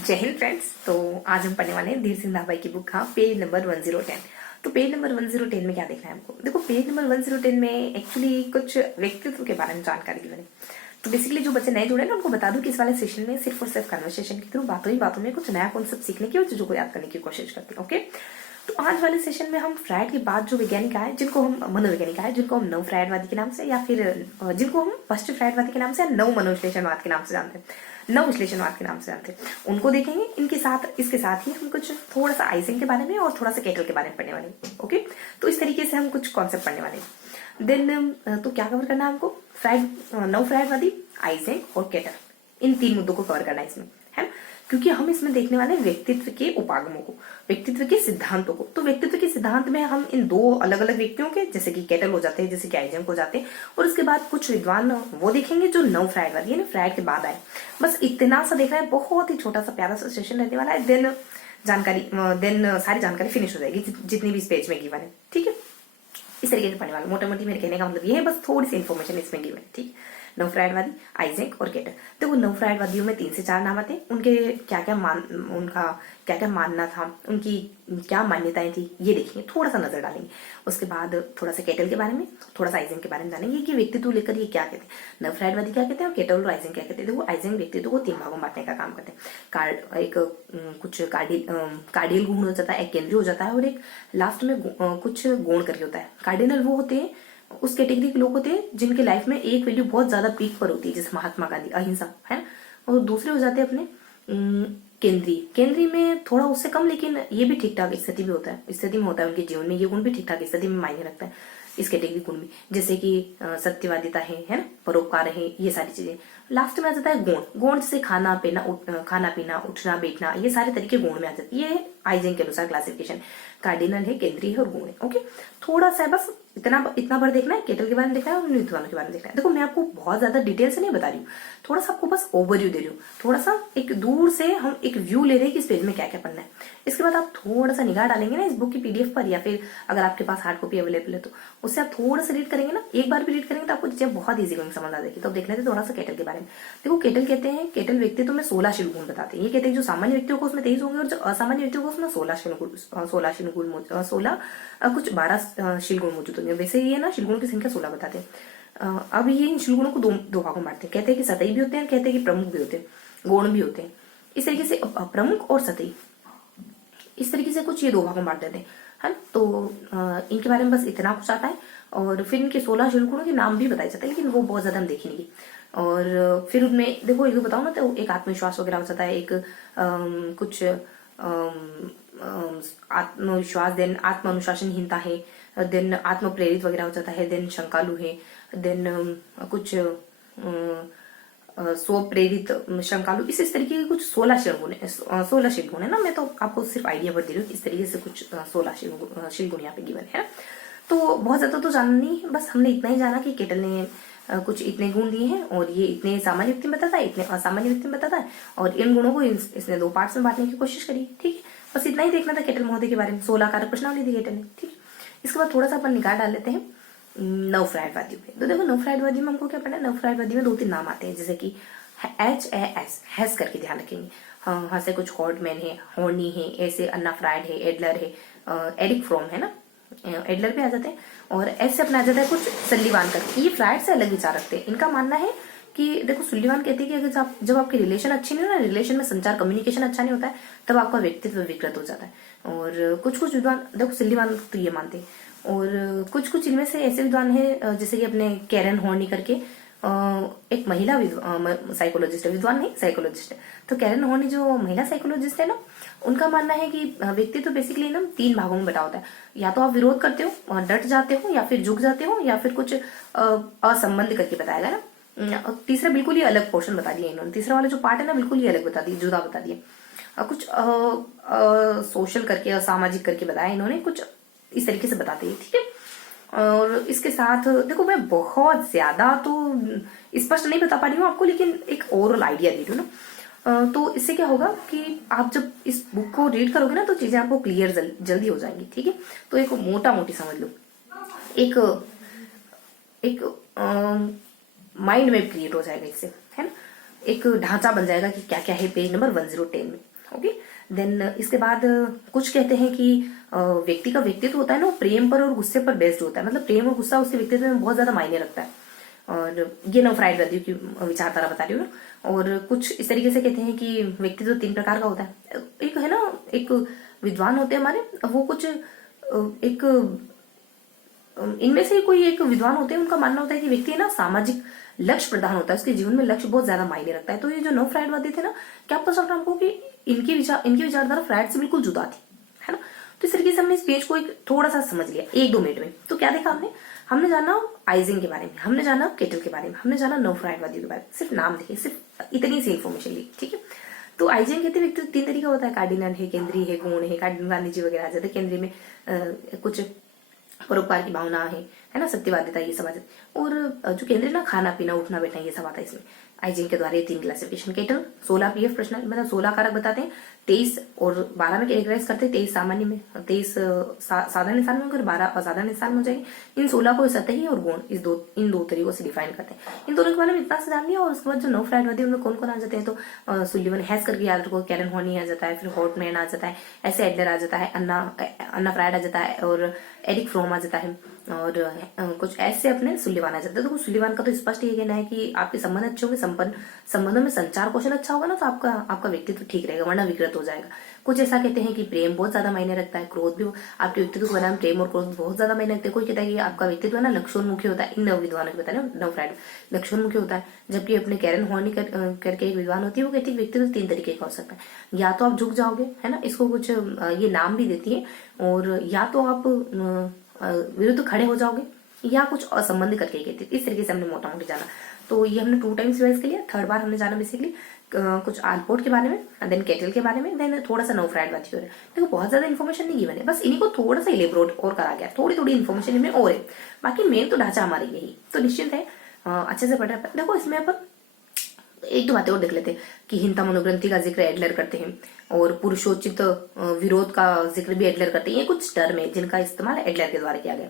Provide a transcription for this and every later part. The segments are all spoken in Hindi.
जय हिंद फ्रेंड्स। तो आज हम पढ़ने वाले हैं धीर सिंह भाई की बुक हाँ पेज नंबर 1010। तो पेज नंबर 1010 में क्या देखना है हमको? देखो पेज नंबर 1010 में एक्चुअली कुछ व्यक्तित्व के बारे में जानकारी दी मैंने। तो बेसिकली जो बच्चे नए जुड़े ना उनको बता दूं कि इस वाले सेशन में सिर्फ और सिर्फ कन्वर्सेशन के थ्रू बातों ही बातों में कुछ नया कॉन्सेप्ट सीखने की और चीजों को याद करने की कोशिश करते हैं। ओके, तो आज वाले सेशन में हम फ्रायड के बाद जो वैज्ञानिक आए जिनको हम मनोवैज्ञानिक आए जिनको हम नव फ्रायडवादी के नाम से या फिर जिनको हम फर्स्ट फ्रायडवादी के नाम से या नव मनोविश्लेषणवाद के नाम से जानते हैं, नव विश्लेषणवाद के नाम से जानते हैं, उनको देखेंगे। इनके साथ इसके साथ ही हम कुछ थोड़ा सा आइजिंग के बारे में और थोड़ा सा केटल के बारे में पढ़ने वाले हैं। ओके, तो इस तरीके से हम कुछ कॉन्सेप्ट पढ़ने वाले हैं। देन तो क्या कवर करना है हमको? फ्रायड, नव फ्रायडवादी, आइजिंग और केटल, इन तीन मुद्दों को कवर करना है इसमें, है ना? क्योंकि हम इसमें देखने वाले हैं व्यक्तित्व के उपागमों को, व्यक्तित्व के सिद्धांतों को। तो व्यक्तित्व के सिद्धांत में हम इन दो अलग अलग व्यक्तियों के, जैसे कि केटल हो जाते हैं, जैसे कि आइजेंक हो जाते हैं, और उसके बाद कुछ विद्वान वो देखेंगे जो नव फ्रायडवादी है, फ्रायड के बाद आए। बस इतना सा देखना है, बहुत ही छोटा सा प्यारा सा सेशन रहने वाला है। देन सारी जानकारी फिनिश हो जाएगी जितनी भी इस पेज में गिवन है। ठीक है, इस तरीके से पढ़ने वाला मोटा मोटी मेरे कहने का मतलब ये है, बस थोड़ी सी इन्फॉर्मेशन इसमें गिवन है। ठीक, नव फ्रायडवादी, आइजेंक और केटल। देखो नव फ्रायडवादियों में 3 से 4 नाम आते हैं। उनके उनका क्या क्या मानना था, उनकी क्या मान्यताएं थी, ये देखेंगे, थोड़ा सा नजर डालेंगे। उसके बाद थोड़ा सा केटल के बारे में, थोड़ा सा आइजेंक के बारे में जानेंगे कि व्यक्तित्व लेकर ये क्या कहते हैं, नव फ्रायडवादी क्या कहते हैं और केटल और आइजेंक क्या कहते हैं। देखो आइजेंक व्यक्तित्व को 3 भागों में बांटने का काम करते हैं। कुछ कार्डियल गुण हो जाता है, एक केंद्रीय हो जाता है, और एक लास्ट में कुछ गुण करके होता है। कार्डिनल वो होते हैं, उस कैटेगरी के लोग होते हैं जिनके लाइफ में एक वैल्यू बहुत ज्यादा पीक पर होती है, जैसे महात्मा गांधी, अहिंसा, है। और दूसरे हो जाते हैं अपने केंद्रीय में थोड़ा उससे कम, लेकिन ये भी ठीक ठाक स्थिति में होता है उनके जीवन में, ये गुण भी ठीक ठाक स्थिति में मायने रखता है इस कैटेगरी गुण में, जैसे कि सत्यवादिता है ना, परोपकार है, ये सारी चीजें। लास्ट में आ जाता है गुण जैसे खाना पीना, उठना बैठना, ये सारे तरीके गुण में आ जाते हैं। ये आइजेंक के अनुसार क्लासिफिकेशन, कार्डिनल है, केंद्रीय है और गुण है। ओके, थोड़ा सा बस इतना बार देखना है, केटल के बारे में देखना है और विद्वानों के बारे में देखना है। देखो मैं आपको बहुत ज्यादा डिटेल से नहीं बता रही हूँ, थोड़ा सा आपको बस ओवरव्यू दे रही हूँ, थोड़ा सा एक दूर से हम एक व्यू ले रहे हैं कि इस पेज में क्या क्या पढ़ना है। इसके बाद आप थोड़ा सा निगाह डालेंगे ना इस बुक की पीडीएफ पर, या फिर अगर आपके पास हार्ड कॉपी अवेलेबल है तो उससे आप थोड़ा सा रीड करेंगे ना, एक बार भी रीड करेंगे तो आपको चीजें बहुत ईजी गोइंग समझ आ जाएगी। तो देख लेते थोड़ा सा केटल के बारे में। देखो केटल कहते हैं, केटल व्यक्तित्व में 16 शील गुण बताते हैं। ये कहते हैं जो सामान्य व्यक्तियों को उसमें 23 होंगे और जो असामान्य व्यक्तियों को उसमें 16 शील गुण कुछ 12 शील गुण मौजूद होंगे। वैसे ये ना शील गुणों की संख्या 16 बताते हैं। अब ये इन शील गुणों को दो भागों में बांटते हैं। कहते हैं कि सतही भी होते हैं, कहते हैं कि प्रमुख भी होते हैं, गौण भी होते हैं। इस तरीके से प्रमुख और सतही, इस तरीके से कुछ ये 2 भागों में बांट देते हैं, है ना। तो इनके बारे में बस इतना कुछ आता है, और फिर इनके 16 शील गुणों के नाम भी बताए जाते हैं, लेकिन वो बहुत ज्यादा हम देखेंगे। और फिर उनमें देखो एक बताओ ना, तो एक आत्मविश्वास वगैरह हो जाता है, एक कुछ आत्मविश्वास, देन आत्म अनुशासनहीनता है, देन आत्म प्रेरित वगैरह हो जाता है, देन शंकालु है, देन कुछ स्व प्रेरित शंकालु, इस तरीके के कुछ 16 शील गुण है ना। मैं तो आपको सिर्फ आइडिया पर दे रही हूँ, इस तरीके से कुछ 16 शील गुण यहाँ पे गिवन है। तो बहुत ज्यादा तो जानना नहीं, बस हमने इतना ही जाना कि केटल ने कुछ इतने गुण दिए हैं, और ये इतने सामान्य व्यक्ति में बताता है, इतने असामान्य व्यक्ति में बताता है, और इन गुणों को इसने 2 पार्ट्स में बांटने की कोशिश करी। ठीक है, बस इतना ही देखना था केटल महोदय के बारे में। 16 कारक प्रश्नावली दी केटल ने। ठीक है, इसके बाद थोड़ा सा अपन निकाल डाल लेते हैं नव फ्रायडवादियों पे। तो देखो नव फ्रायडवादी में हमको क्या पढ़ना है? नव फ्रायडवादी में 2-3 नाम आते हैं, जैसे कि हैस करके ध्यान रखेंगे। हाँ से कुछ हॉर्टमैन है, हॉर्नी है, ऐसे अन्ना फ्रायड है, एडलर है, एरिक फ्रॉम है ना, एडलर पे आ जाते हैं, और ऐसे अपना आ जाता है कुछ सल्लीवान करके। ये फ्रायड से अलग विचार रखते हैं। इनका मानना है कि देखो सुल्लीवान कहते हैं कि अगर जब आपके रिलेशन अच्छे नहीं हो ना, रिलेशन में संचार कम्युनिकेशन अच्छा नहीं होता है, तब आपका व्यक्तित्व विकृत हो जाता है। और कुछ विद्वान देखो सुल्लीवान तो ये मानते हैं, और कुछ इनमें से ऐसे विद्वान है जैसे कि अपने कैरन हॉर्नी करके एक महिला साइकोलॉजिस्ट है, विद्वान नहीं साइकोलॉजिस्ट है। तो कैरन हॉर्नी जो महिला साइकोलॉजिस्ट है ना, उनका मानना है कि व्यक्ति तो बेसिकली ना 3 भागों में बटा होता है। या तो आप विरोध करते हो, डट जाते हो, या फिर झुक जाते हो, या फिर कुछ असंबंध करके बताया गया ना। तीसरा बिल्कुल ही अलग पोर्शन बता दिया इन्होंने, तीसरा वाला जो पार्ट है ना बिल्कुल ही अलग बता दिया, जुदा बता दिया। कुछ सोशल करके, असामाजिक करके बताया इन्होंने, कुछ इस तरीके से बताते हैं। ठीक है, और इसके साथ देखो मैं बहुत ज्यादा तो स्पष्ट नहीं बता पा रही हूँ आपको, लेकिन एक ओवरऑल आइडिया दे रही हूँ ना। तो इससे क्या होगा कि आप जब इस बुक को रीड करोगे ना, तो चीजें आपको क्लियर जल्दी हो जाएंगी। ठीक है, तो एक मोटा मोटी समझ लो, एक माइंड मैप क्रिएट हो जाएगा इससे, है ना। एक ढांचा बन जाएगा कि क्या क्या है पेज नंबर 1010 में। ओके, देन इसके बाद कुछ कहते हैं कि व्यक्ति का व्यक्तित्व होता है ना, प्रेम पर और गुस्से पर बेस्ड होता है, मतलब प्रेम और गुस्सा उसके व्यक्तित्व में बहुत ज्यादा मायने रखता है। और ये नव फ्राइड वैल्यू की विचारधारा बता रही हूँ ना। और कुछ इस तरीके से कहते हैं कि व्यक्तित्व 3 प्रकार का होता है। एक है ना, एक विद्वान होते हैं हमारे, वो कुछ एक इनमें से कोई एक विद्वान होते हैं, उनका मानना होता है कि व्यक्ति है ना सामाजिक लक्ष्य प्रदान होता है, उसके जीवन में लक्ष्य बहुत ज्यादा मायने रखता है। तो ये जो नव फ्राइडवादी थे ना, क्या पता चल रहा हमको कि इनकी विचारधारा फ्राइड से बिल्कुल जुदा थी, है ना। तो इस तरीके से हमने इस पेज को एक थोड़ा सा समझ लिया 1-2 मिनट में। तो क्या देखा हमने जाना आइजिंग के बारे में, हमने जाना केटल के बारे में, हमने जाना नव फ्राइडवादियों के बारे में, सिर्फ नाम देखे, सिर्फ इतनी सी इन्फॉर्मेशन ली, ठीक है। तो आइजिंग कहते हैं व्यक्ति 3 तरीका होता है, कार्डिनल है, केंद्रीय है, गुण है। कार्डिनल गांधी जी वगैरह आ जाते हैं, केंद्रीय में कुछ परोपकार की भावना है ना, सत्यवादिता, ये सब आ जाती। और जो केंद्रीय ना, खाना पीना उठना बैठना, ये सब आता है इसमें। आइजिंग के द्वारा ये 3 क्लासिफिकेशन। केटल 16 पीएफ प्रश्न, मतलब 16 कारक बताते हैं, 23 और 12 में कैटेगराइज करते हैं, 23 सामान्य में, 23 साधारण इंसान में, अगर 12 असाधारण इंसान में हो जाएगी। इन 16 को सतही और गुण इन दो तरीकों से डिफाइन करते हैं। इन दोनों के बारे में इतना से जान लिया। और उसके बाद जो नव फ्राइडवादी उनमें कौन कौन आ जाते हैं, तो सुलिवन हैस करके याद रखो, कैरन हॉर्नी आ जाता है, फिर हॉटमैन आ जाता है, ऐसे एडलर आ जाता है, अन्ना फ्राइड आ जाता है, और एरिक फ्रोम आ जाता है, और कुछ ऐसे अपने सुलिवान आ जाते हैं। तो सुलिवान का तो स्पष्ट ये कहना है कि आपके संबंध अच्छे होंगे, संबंधों में संचार कौशल अच्छा होगा ना, तो आपका व्यक्तित्व ठीक रहेगा, वरना विकृत हो जाएगा। कुछ ऐसा कहते हैं कि प्रेम बहुत ज्यादा मायने रखता है, क्रोध भी आपके व्यक्तित्व को बनाने में प्रेम और क्रोध बहुत ज्यादा मायने रखते हैं। कोई कहता है कि आपका व्यक्तित्व है ना लक्ष्योन्मुखी होता है, इन नव विद्वानों को बताया नव फ्राइड लक्ष्योन्मुखी होता है। जबकि अपने कैरन हॉर्नी करके एक विद्वान होती है, वो कहती है व्यक्तित्व 3 तरीके का हो सकता है। या तो आप झुक जाओगे, है ना, इसको कुछ ये नाम भी देती है, और या तो आप विरुद्ध खड़े हो जाओगे, या कुछ असंबंध करके कहती है। इस तरीके से हमने मोटा मोटी जाना। तो ये हमने 2 टाइम्स रिवाइज कर लिया। 3rd बार हमने जाना बेसिकली कुछ आलपोर्ट के बारे में, देन केटल के बारे में, देन थोड़ा सा नव फ्राइडवादी हो रहा है। देखो बहुत ज्यादा इन्फॉर्मेशन नहीं गिवन है, बस इन्हीं को थोड़ा सा इलेबोरेट और करा गया, थोड़ी थोड़ी इन्फॉर्मेशन इनमें और है। बाकी मेन तो ढांचा हमारा यही, तो निश्चित है अच्छे से पढ़ रहे हैं। देखो इसमें अपन 1-2 बातें और देख लेते हैं कि हिंता मनोग्रंथि का जिक्र एडलर करते हैं, और पुरुषोचित विरोध का जिक्र भी एडलर करते हैं। ये कुछ टर्म है जिनका इस्तेमाल एडलर के द्वारा किया गया।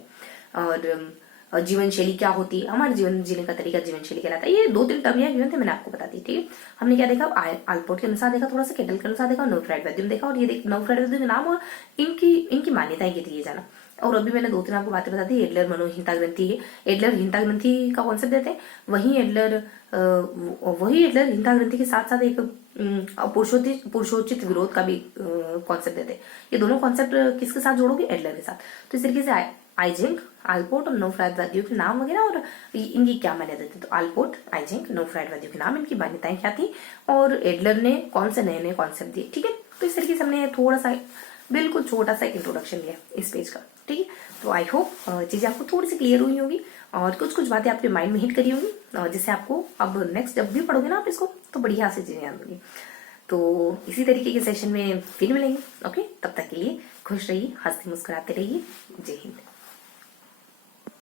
और जीवन शैली क्या होती है, हमारे जीवन जीने का तरीका जीवन शैली कहलाता है। ये 2-3 टर्म यहाँ गिवन थे, मैंने आपको बता दी, ठीक है। हमने क्या देखा, आलपोर्ट के अनुसार देखा, थोड़ा सा केटल के अनुसार देखा, और नव फ्राइडवादी में देखा। और ये नव फ्राइडवादी के नाम और इनकी मान्यताएं की थी, ये जाना। और अभी मैंने 2-3 आपको बातें बता दी। एडलर मनोहिंता ग्रंथि है, एडलर हिंता ग्रंथि का कॉन्सेप्ट देते हैं, वही एडलर हिंता ग्रंथि के साथ साथ एक पुरुषोचित विरोध का भी कॉन्सेप्ट देते हैं। ये दोनों कॉन्सेप्ट किसके साथ जोड़ोगे, एडलर के साथ। तो इस तरीके से आइजिंग, आलपोर्ट और नव फ्राइडवादियों के नाम वगैरह और इनकी क्या मान्यता थी। तो आलपोर्ट, आइजिंग, नव फ्राइडवादियों के नाम, इनकी मान्यताएं क्या थी, और एडलर ने कौन से नए नए कॉन्सेप्ट दिए, ठीक है। तो इस तरीके से हमने थोड़ा सा बिल्कुल छोटा सा इंट्रोडक्शन लिया इस पेज का, ठीक है। तो आई होप चीजें आपको थोड़ी सी क्लियर हुई होगी, और कुछ बातें आपके माइंड में हिट करी होंगी, जिससे आपको अब नेक्स्ट जब भी पढ़ोगे ना आप इसको, तो बढ़िया से चीजें याद होंगी। तो इसी तरीके के सेशन में फिर मिलेंगे। ओके, तब तक के लिए खुश रहिए, हंसते मुस्कुराते रहिए। जय हिंद।